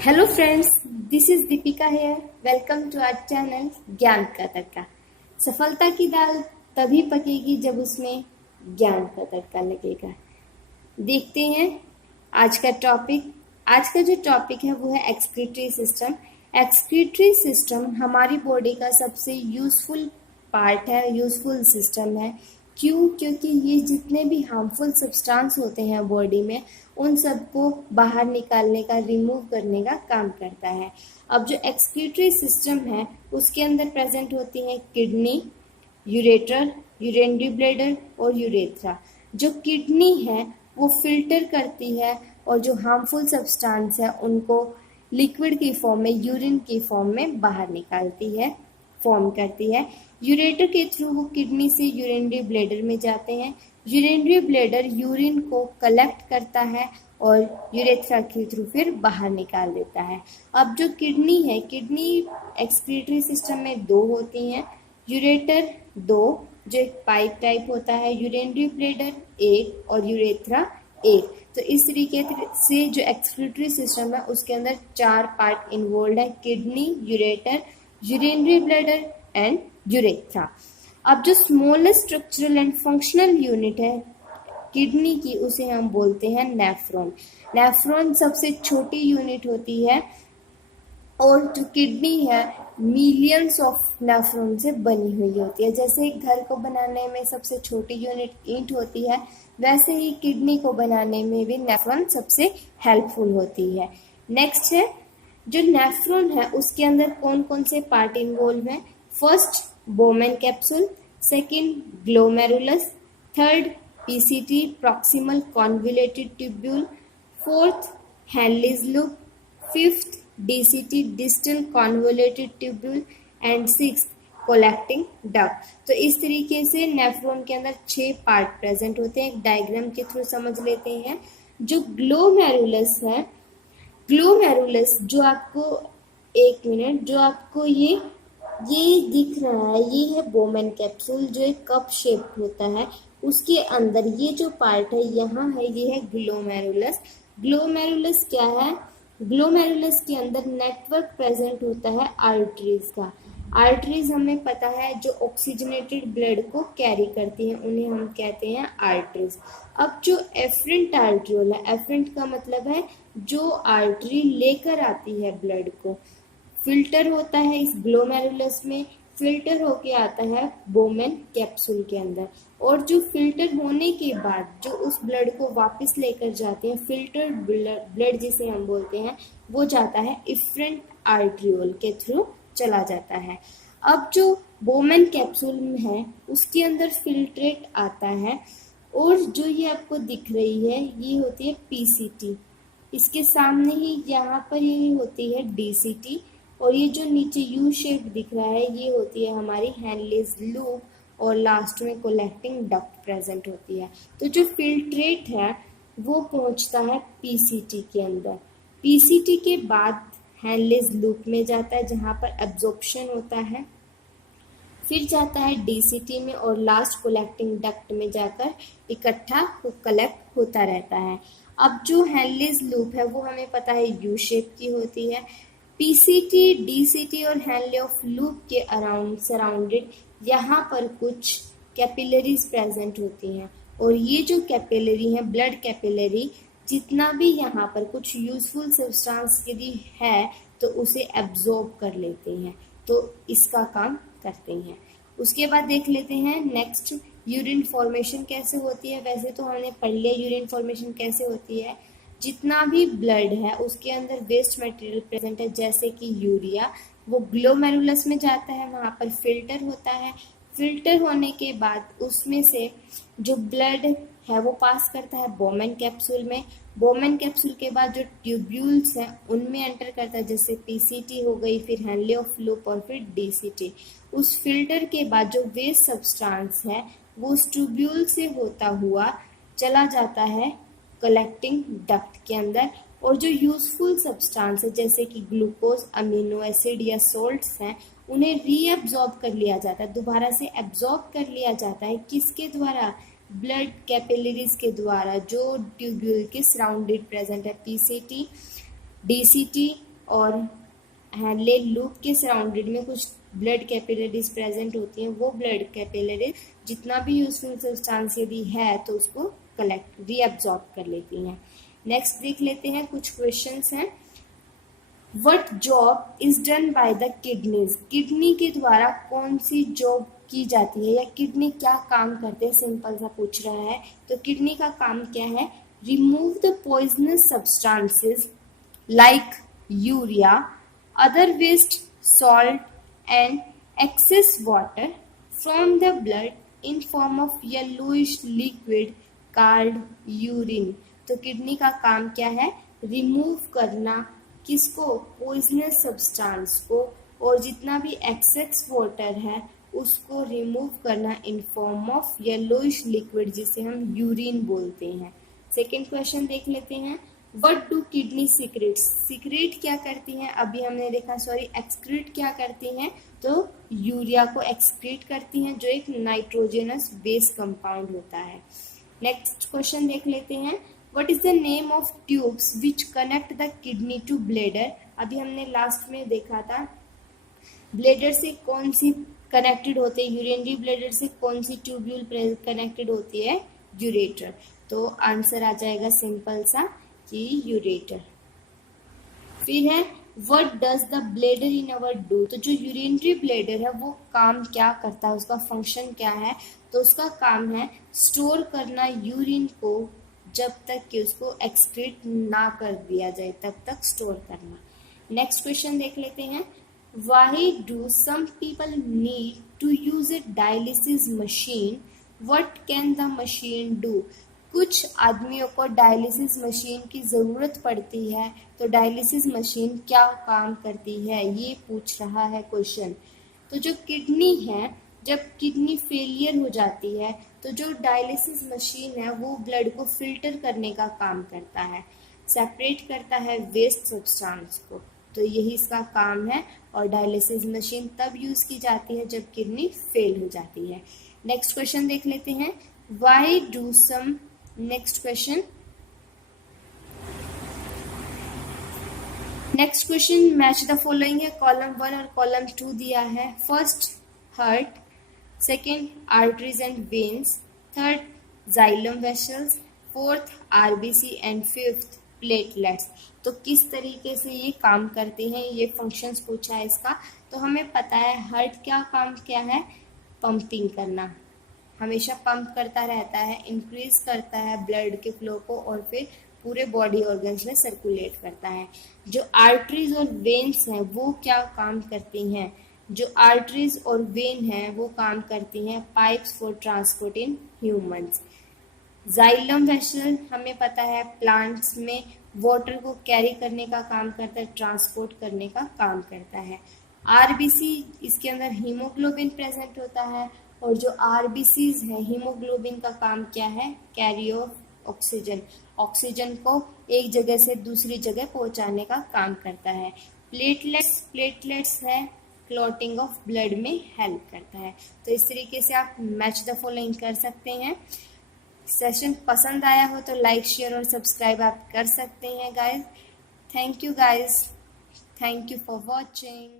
Hello friends, this is Deepika here. Welcome to our channel ज्ञान का तड़का। सफलता की दाल तभी पकेगी जब उसमें ज्ञान का तड़का लगेगा। देखते हैं आज का टॉपिक। आज का जो टॉपिक है वो है एक्सक्रीटरी सिस्टम। एक्सक्रीटरी सिस्टम हमारी बॉडी का सबसे यूजफुल पार्ट है, यूजफुल सिस्टम है। क्यों? क्योंकि ये जितने भी हार्मफुल सब्सटेंस होते हैं बॉडी में उन सबको बाहर निकालने का, रिमूव करने का काम करता है। अब जो एक्सक्रीटरी सिस्टम है उसके अंदर प्रेजेंट होती है किडनी, यूरेटर, यूरिनरी ब्लैडर और यूरेथ्रा। जो किडनी है वो फिल्टर करती है और जो हार्मफुल सब्सटेंस है उनको लिक्विड की फॉर्म में, यूरिन की फॉर्म में बाहर निकालती है, फॉर्म करती है। यूरेटर के थ्रू वो किडनी से यूरिनरी ब्लैडर में जाते हैं। यूरिनरी ब्लैडर यूरिन को कलेक्ट करता है और यूरेथ्रा के थ्रू फिर बाहर निकाल देता है। अब जो किडनी है, किडनी एक्सक्रीटरी सिस्टम में दो होती हैं, यूरेटर दो जो एक पाइप टाइप होता है, यूरिनरी ब्लैडर एक और यूरेथ्रा एक। तो इस तरीके से जो एक्सक्रीटरी सिस्टम है उसके अंदर चार पार्ट इन्वॉल्व है, kidney, ureter, urinary bladder and urethra. अब जो smallest structural and functional unit है किडनी की उसे हम बोलते हैं नेफ्रॉन। नेफ्रॉन सबसे छोटी यूनिट होती है और जो किडनी है मिलियंस ऑफ नेफ्रॉन से बनी हुई होती है। जैसे एक घर को बनाने में सबसे छोटी यूनिट ईंट होती है, वैसे ही किडनी को बनाने में भी नेफ्रॉन सबसे हेल्पफुल होती है। नेक्स्ट है जो नेफ्रॉन है उसके अंदर कौन कौन से पार्ट इन्वॉल्व हैं। First Bowman capsule, second glomerulus, third PCT proximal convoluted tubule, fourth Henle's loop, fifth DCT distal convoluted tubule and sixth collecting duct. तो इस तरीके से नेफ्रॉन के अंदर 6 पार्ट प्रेजेंट होते हैं। एक डायग्राम के थ्रू समझ लेते हैं। जो ग्लोमेरुलस है, ग्लोमेरुलस जो आपको, एक मिनट, जो आपको ये दिख रहा है ये है बोमेन कैप्सूल जो एक कप शेप होता है। उसके अंदर ये जो पार्ट है यहाँ है, ये है ग्लोमेरुलस। ग्लोमेरुलस क्या है? ग्लोमेरुलस के अंदर नेटवर्क प्रेजेंट होता है आर्टरीज का। आर्टरीज हमें पता है जो ऑक्सीजनेटेड ब्लड को कैरी करती हैं, उन्हें हम कहते हैं आर्टरीज। अब जो एफरेंट आर्ट्रियोल है, एफरेंट का मतलब है जो आर्टरी लेकर आती है ब्लड को, फिल्टर होता है इस ग्लोमेरुलस में, फिल्टर होके आता है बोमेन कैप्सूल के अंदर। और जो फिल्टर होने के बाद जो उस ब्लड को वापस लेकर जाते हैं, फिल्टर्ड ब्लड जिसे हम बोलते हैं, वो जाता है इफरेंट आर्ट्रियोल के थ्रू चला जाता है। अब जो बोमेन कैप्सूल है उसके अंदर फिल्ट्रेट आता है और जो ये आपको दिख रही है ये होती है पीसीटी। इसके सामने ही यहाँ पर ये होती है डीसीटी और ये जो नीचे यू शेप दिख रहा है ये होती है हमारी हैनलीज लूप और लास्ट में कोलेक्टिंग डक्ट प्रेजेंट होती है। तो जो फिल्ट्रेट है वो पहुंचता है पीसीटी के अंदर। पीसीटी के बाद हैनलीज लूप में जाता है जहाँ पर एब्जॉर्प्शन होता है, फिर जाता है डीसीटी में और लास्ट कोलेक्टिंग डक्ट में जाकर इकट्ठा कलेक्ट होता रहता है। अब जो हैनलीज लूप है वो हमें पता है यू शेप की होती है। पीसीटी, डीसीटी और हैनले ऑफ लूप के अराउंड सराउंडेड यहाँ पर कुछ कैपिलरीज प्रेजेंट होती हैं और ये जो कैपिलरी है, ब्लड कैपिलरी, जितना भी यहाँ पर कुछ यूजफुल सब्सटेंस यदि है तो उसे एब्जॉर्ब कर लेते हैं, तो इसका काम करते हैं। उसके बाद देख लेते हैं नेक्स्ट यूरिन फॉर्मेशन कैसे होती है। वैसे तो हमने पढ़ लिया यूरिन फॉर्मेशन कैसे होती है। जितना भी ब्लड है उसके अंदर वेस्ट मटेरियल प्रेजेंट है जैसे कि यूरिया, वो ग्लोमेरुलस में जाता है, वहाँ पर फिल्टर होता है। फिल्टर होने के बाद उसमें से जो ब्लड है वो पास करता है बोमेन कैप्सूल में। बोमेन कैप्सूल के बाद जो ट्यूब्यूल्स हैं उनमें एंटर करता है, जैसे पीसीटी हो गई, फिर हैनले ऑफ लूप और फिर डीसीटी। उस फिल्टर के बाद जो वेस्ट सब्सटेंस है वो उस ट्यूब्यूल से होता हुआ चला जाता है कलेक्टिंग डक्ट के अंदर और जो यूजफुल सब्सटेंस है जैसे कि ग्लूकोज, अमीनो एसिड या सोल्ट्स हैं उन्हें रीअब्जॉर्ब कर लिया जाता है, दोबारा से एब्जॉर्ब कर लिया जाता है। किसके द्वारा? ब्लड कैपिलरीज के द्वारा जो ट्यूब्यूल के सराउंडेड प्रेजेंट है। पीसीटी, डीसीटी और हैंडले लूप के सराउंडेड में कुछ ब्लड कैपिलरीज प्रेजेंट होती हैं। वो ब्लड कैपिलरीज जितना भी यूजफुल सब्सटेंस यदि है तो उसको कलेक्ट रीअब्जॉर्ब कर लेती हैं। नेक्स्ट देख लेते हैं, कुछ क्वेश्चंस हैं। What job is done by the kidneys? Kidney के द्वारा कौन सी जॉब की जाती है या किडनी क्या काम करते हैं, सिंपल सा पूछ रहा है। तो किडनी का काम क्या है? Remove the poisonous substances like urea, other waste, salt and excess water from the blood in form of yellowish liquid called urine। तो किडनी का काम क्या है? रिमूव करना किसको? पॉइजनस सब्सटेंस को, और जितना भी एक्सेस वाटर है उसको रिमूव करना in form of yellowish liquid, जिसे हम यूरिन बोलते हैं। सेकेंड क्वेश्चन देख लेते हैं। What do kidney secret? Secret क्या करती हैं? अभी हमने देखा, एक्सक्रीट क्या करती हैं? तो यूरिया को एक्सक्रीट करती हैं, जो एक नाइट्रोजनस बेस कंपाउंड होता है। नेक्स्ट क्वेश्चन देख लेते हैं। What is the name of tubes which connect the kidney to bladder? अभी हमने लास्ट में देखा था, ब्लेडर से कौन सी कनेक्टेड होते हैं? यूरिनरी ब्लेडर से कौन सी ट्यूब्यूल कनेक्टेड होती है? यूरेटर। तो आंसर आ जाएगा सिंपल सा कि यूरेटर। फिर है what does the bladder in our do? तो जो यूरिनरी ब्लेडर है वो काम क्या करता है, उसका फंक्शन क्या है? तो उसका काम है स्टोर करना यूरिन को, जब तक कि उसको एक्सक्रीट ना कर दिया जाए तब तक स्टोर करना। नेक्स्ट क्वेश्चन देख लेते हैं। Why do some people need to use a dialysis machine? What can the machine do? कुछ आदमियों को डायलिसिस मशीन की ज़रूरत पड़ती है, तो डायलिसिस मशीन क्या काम करती है, ये पूछ रहा है क्वेश्चन। तो जो किडनी है, जब किडनी फेलियर हो जाती है तो जो डायलिसिस मशीन है वो ब्लड को फिल्टर करने का काम करता है, सेपरेट करता है वेस्ट सब्सटेंस को, तो यही इसका काम है। और डायलिसिस मशीन तब यूज़ की जाती है जब किडनी फेल हो जाती है। नेक्स्ट क्वेश्चन देख लेते हैं। Why do some next question match the following है। कॉलम 1 और कॉलम 2 दिया है। First heart, second arteries and veins, third xylem vessels, fourth RBC and fifth platelets. तो किस तरीके से ये काम करते हैं, ये फंक्शंस पूछा है इसका। तो हमें पता है हार्ट क्या काम क्या है? पंपिंग करना, हमेशा पंप करता रहता है, इंक्रीज करता है ब्लड के फ्लो को और फिर पूरे बॉडी ऑर्गन्स में सर्कुलेट करता है। जो आर्टरीज और वेन्स हैं वो क्या काम करती हैं? जो आर्टरीज और वेन हैं वो काम करती हैं pipes for transport in humans. Xylem vessel हमें पता है प्लांट्स में वाटर को कैरी करने का काम करता है, ट्रांसपोर्ट करने का काम करता है। आरबीसी, इसके अंदर हीमोग्लोबिन प्रेजेंट होता है, और जो आरबीसीज है हीमोग्लोबिन का काम क्या है? कैरी ऑफ ऑक्सीजन, ऑक्सीजन को एक जगह से दूसरी जगह पहुंचाने का काम करता है। प्लेटलेट्स है क्लॉटिंग ऑफ ब्लड में हेल्प करता है। तो इस तरीके से आप मैच द फॉलोइंग कर सकते हैं। सेशन पसंद आया हो तो लाइक शेयर और सब्सक्राइब आप कर सकते हैं guys. Thank you guys, thank you for watching.